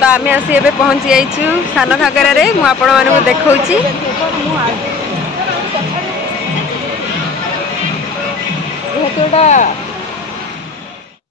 तो आम आसी ए पहुँची जाइछु सान घागरा मु आपण मानक देखौछि।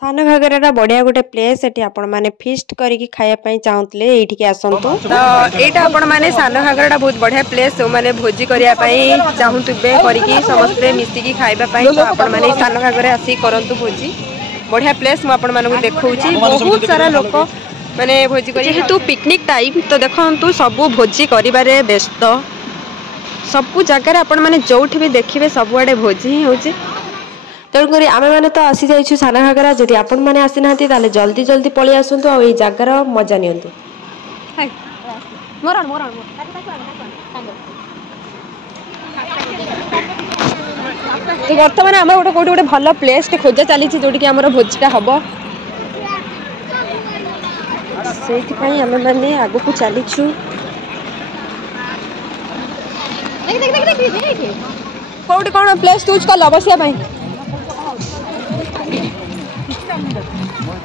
सान घागरा बढ़िया गोटे प्लेस एटी आपण माने फीस्ट करिकी खाया चाहूले ये आसतु तो यहाँ आपण माने सान घागरा बहुत बढ़िया प्लेस जो मैंने भोजी करने चाहूबे करिकी समस्ते मिसिकी खाइबा तो आपण माने सान घागरा आसी करंतु भोजी बढ़िया प्लेस मु आपण मानक देखौछि। बहुत सारा लोक माने भोजी करी जेहेतु पिकनिक टाइम तो देखंतु सबु भोजी करिबारे व्यस्त सबु जगह आपण माने जोठी भी देखिबे सबुआडे भोजी ही होछि। तेणुक आम मैंने तो आसी जाइछु सान घागरा जदि आपण मैंने आसी ना ताले जल्दी जल्दी पलि आसतु आ जगार मजा नियंतु। तो बर्तमान आम गोटे कौटे गोटे भल प्लेस खोजा चली जोटि आम भोजीटा हम से आम मैंने आग को चलीछु। कौटे कौन प्लेस चूज कल बसिया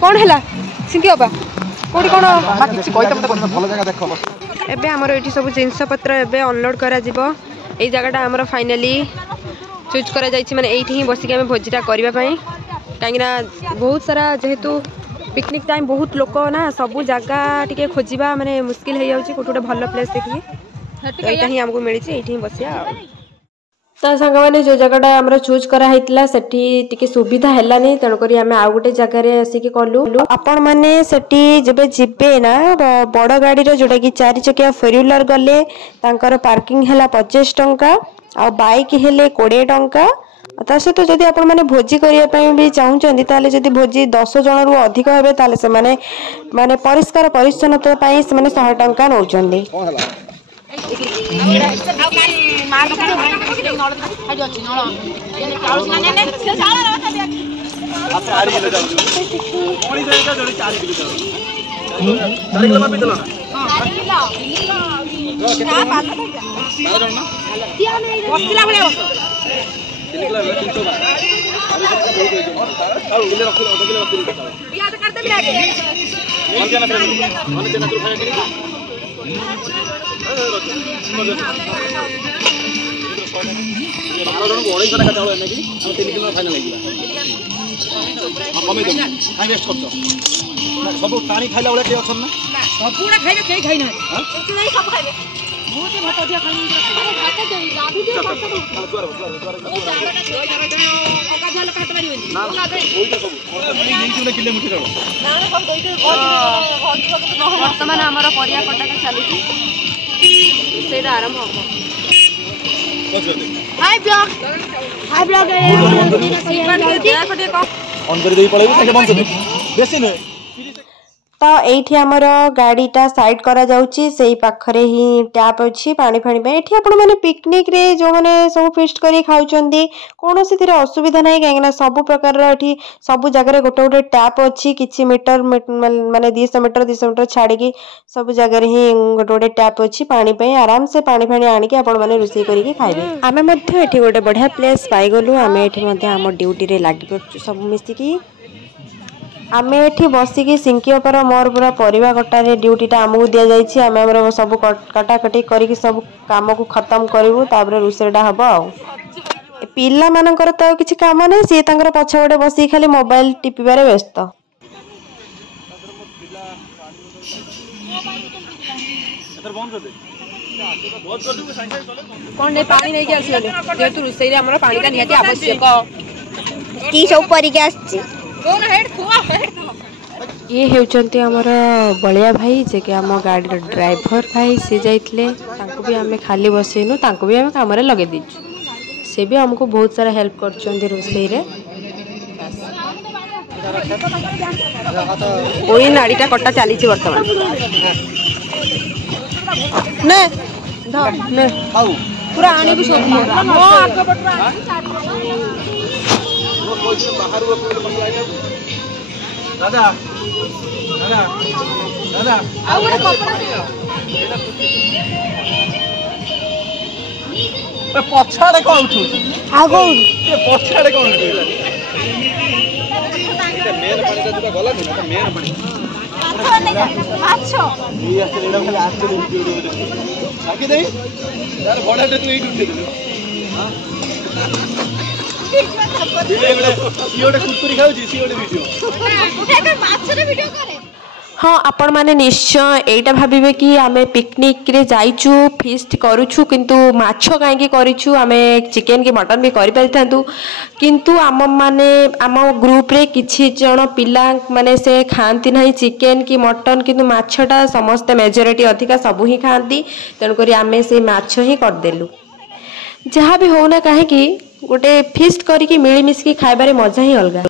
कौन है सिंकी बाबा कौटी कौन एबे हमर एठी सब जिनस पत्र एबे अनलोड करा जिवो एई जगहटा हमर फाइनली चूज करा जाइछि माने एठी ही बसिक हम भोजीटा करबा पई कांगिना बहुत सारा जेहेतु पिकनिक टाइम बहुत लोक ना सब जगह टिके खोजिबा माने मुश्किल हो जाउछि कोठोटे भल प्लेस देखि एटा ही हमको मिली छि एठी ही बसिया। तो सांग मैंने जो जगहटा आम चूज कराइला से सुविधा है तेणुक आम आउ गोटे जगार आसिक कलु आपण मैंने जब जीवे ना बड़ गाड़ी जोटा कि 4 चकिया 4 व्हीलर गले तांकर पार्किंग है 25 टंका आ बाइक हेले 20 टंका ता सहित जदि आपण मैंने भोजी करने भी चाहूँगी ताले जदि भोजी 10 जन रु अधिक हे ताले से माने परिष्कार परिच्छन्नता 100 टंका नौचंदी। सब टाणी खाइला वाला के अछन ना सब पूरा खाइबे के खाइ ना एते नहीं सब खाइबे बहुत ही भात दिया खाइ भात दे गाभी दे भात दे ओ जाड़ा का ओका झाल काट मारिबे ना दे ओइ तो सब नहीं चले किले मुठी रहो ना सब दई दे वर्तमान हमर परिया कटाटा चली छी सेटा आरंभ हो हाय ब्लॉग अंदर देई पळेबे से बंद दे बेसी न तो ये आमर गाड़ीटा साइड करा जाउची सेही पाखरे ही टैप अच्छी पानी फाणी पे एठी आपण माने पिकनिक रे जो माने सब फेस्ट करी खाउचंदी कोनोसी थिरे असुविधा नाही काहेना सब प्रकार रो एठी सब जगह रे गोटे गोटे टैप अच्छी किछि मीटर माने 200 मीटर छाड़ी की सब जगह ही गोटे गोटे टैप अच्छी पानी पे आराम से पानी फाणी आनी के आपण माने रोसई करी के खाइबे। आमे मध्ये एठी गोटे बढ़िया प्लेस पाई गलु आमे एठी मध्ये हम ड्यूटी रे लागि पड़छु सब मिसी की आमे एठी बसिकी सिंकी पर मोर पूरा परिवा कटारे ड्यूटीटा आमको दि जाइए आम आम सब कटाकटी करी सब काम को खत्म करूँ तापर रोषेईटा हम आ पिला मानकर तो किसी काम ना सी पछपटे बसिक खाली मोबाइल टिपिबारे व्यस्त। कौन नहीं पानी नहीं जेहेतु रोषेई आम पानी निहाती आवश्यक की सब परिके आछि ये होचंती हमर बलिया भाई जे के आम गाड़ी ड्राइवर भाई सी जाइतले तांको भी आमे खाली बसेनु तांको भी आमे काम रे लगे दीचु से भी हमको बहुत सारा हेल्प करचंती रोसई रे। ओई नाड़ीटा कट्टा चली छि वर्तमान ने धर ने पूरा आनी भी सब मो आग पटरा दादा दादा दादा आ गोटे कपड़ा दे ए पछाड़े कोन उठू आगो ए पछाड़े कोन उठू मेन पानी का गला ना मेन पानी हाँ आपण मैंने निश्चय एटा भाविबे कि आमे पिकनिक रे जाइछु फीस्ट करूछु किंतु माछो काहेकि करिछु आमे चिकन की मटन भी करि परिथांतु किंतु आम माने आम ग्रुप रे किछि जण पिला माने से खांती नहीं चिकन की मटन किंतु माछटा समस्त मेजॉरिटी अधिका सबु ही खांती तेणु करी आमे से माछो ही कर देलु जहाँ भी होना काहेकि गोटे फीस्ट करिकि मिलीमिशि खाइबारे मजा ही अलगा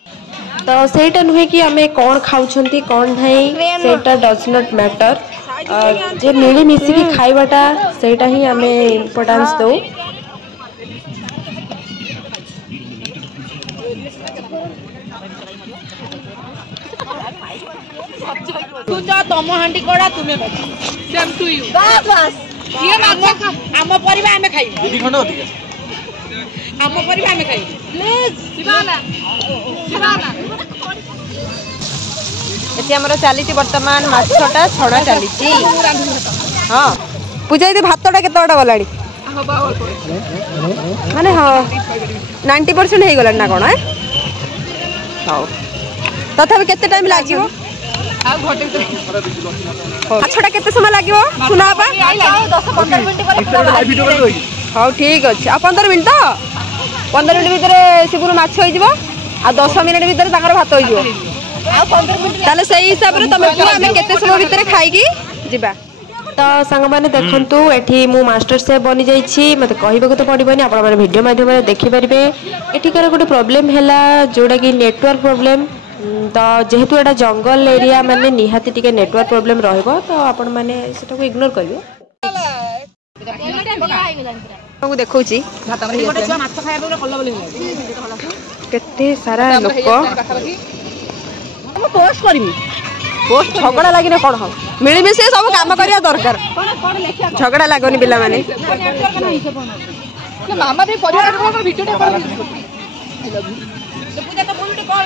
तो सेटा नुहे कि आमे कौन खाउछंती कौन नहीं सेटा डज नॉट मैटर जे मिली मिसी की खाइबाटा सेटा ही आमे इंपोर्टेंस दो तू जा तम हांडी कोडा तुमे सेम टू यू बस बस ये हम परिबा हमें खाई दीदी खंड अधिक हम परिबा हमें खाई प्लीज शिवाना शिवाना एति हमर चली वर्तमान माछटा छड़ा चली हाँ पूजा दीदी भातटा केतटा गलाड़ी माने हाँ 90% हो गला ना कोन हाँ तथापि केते टाइम लागिवो माछटा केते समय लागिवो सुना बा 10-15 मिनिट पर हाँ ठीक अच्छे आ 15 मिनिट तो 15 मिनिट भितर शिवुर माछ हो जिवो आ 10 मिनिट भितर ताकर भात हो जिवो ताले सही हिसाब रे तमे आमे केते समय भितर खाइकी जिबा तो संग माने देखंतु एठी मु मास्टर शेफ बनी जाईछि मते कहबो तो पड़िबनी आपण माने वीडियो माध्यम रे देखि परिबे एठिकार गोटे प्रॉब्लम हैला जोडा कि नेटवर्क प्रॉब्लम तो जेहेतु एटा जंगल एरिया माने निहाती टिके नेटवर्क प्रॉब्लम रहइबो तो आपण माने सेटा को इग्नोर करियो को देखौछि केते सारा लोक पोस्ट करमी पोस्ट झगड़ा लागि न कोन हो मिली मिसे सब काम करिया दरकार झगड़ा लागोनी बिला माने मामा भी परिवार को वीडियो टे कर तो पूजा तो बोलते कर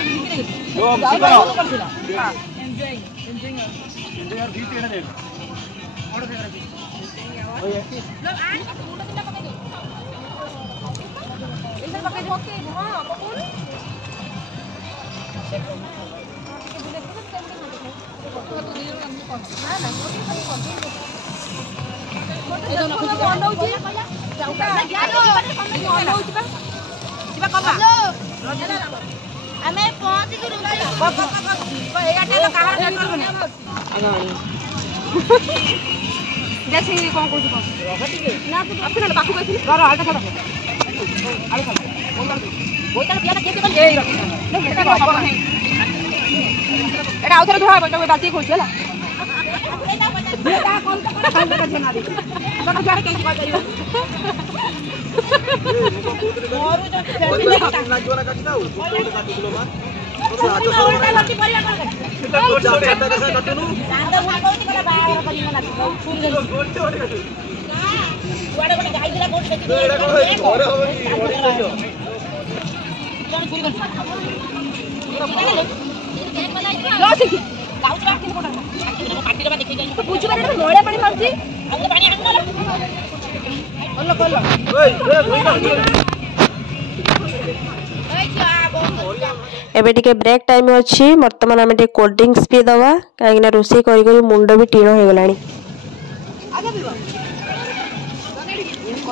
एबे टिके ब्रेक टाइम अछि वर्तमान हम टिके कोल्ड ड्रिंक्स पी दवा काहे ना रोसी करी करी मुंड भी टीण हो गलानी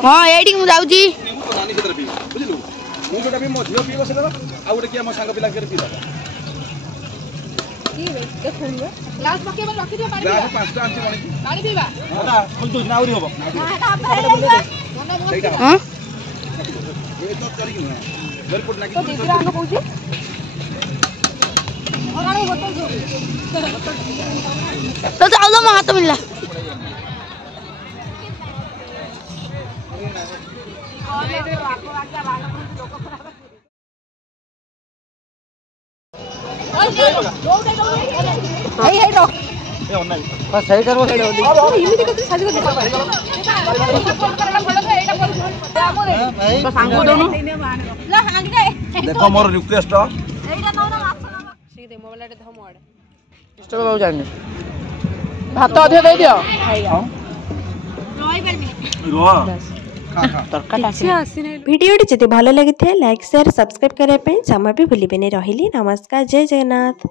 हां एडी मु जाउजी नानी क्षेत्र पी बुझिलु मु जोटा भी मो झियो पी बसे आ गोटे के हम संग पिला के पी दवा की रे देखुंगे ग्लास पके में रखि दियो पानी ग्लास पांचटा आंची पानी पीबा हां खुल तो नाउरी होबो हां ये तो करी ना वेलपुट ना की तो दीदी आनो कहूची और आनो बोतल जो तो जाओ लो हाथ मिलला हेई हेई रो ए ओन्नाई हां सही करबो सही हो इमिति कते साजी को भाई तो सांगो दोनो ला हांगी दे देखो मोर रिक्वेस्ट एटा तो ना माछ ना ठीक दे मोबाइल रे धमोड़ ବାବୁ ଜାଣିନି ଭାତ ଅଧିକ ଦେଇଦିଅ भिडियोटी जदि भल लगी लाइक शेयर सब्सक्राइब करने जमा भी भूलिए। रही नमस्कार, जय जगन्नाथ।